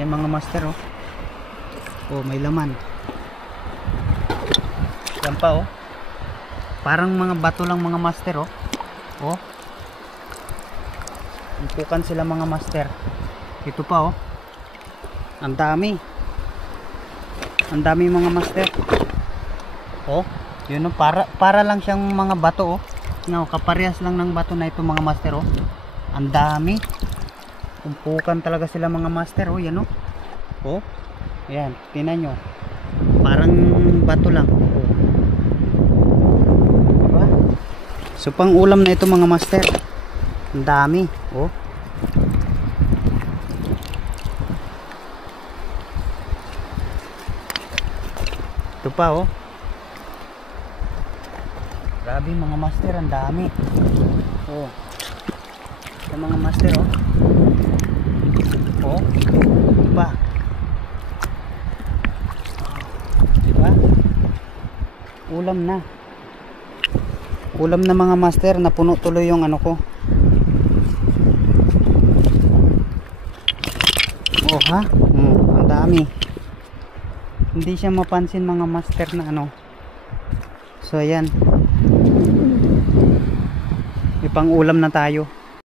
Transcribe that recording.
Yan mga master oh. Oh, may laman. Yan pa oh. Parang mga bato lang mga master oh. Oh. Impukan sila mga master. Ito pa oh. Ang dami. Ang dami mga master. Oh, yun oh, para lang siyang mga bato oh. No, kaparehas lang ng bato na ito mga master oh. Ang dami. Umpukan talaga sila mga master oh, yan oh. Oh. Ayan, tingnan nyo. Parang bato lang. Oh. Diba? So pang ulam na ito mga master. Ang dami oh. Ito pa oh. Grabe mga master, ang dami. Oh. Ito mga master oh. Oh. Diba? Diba? Ulam na. Ulam na mga master, napuno tuloy yung ano ko. Oh ha? Ang dami. Hindi siya mapansin mga master na ano. So ayan. May pang ulam na tayo.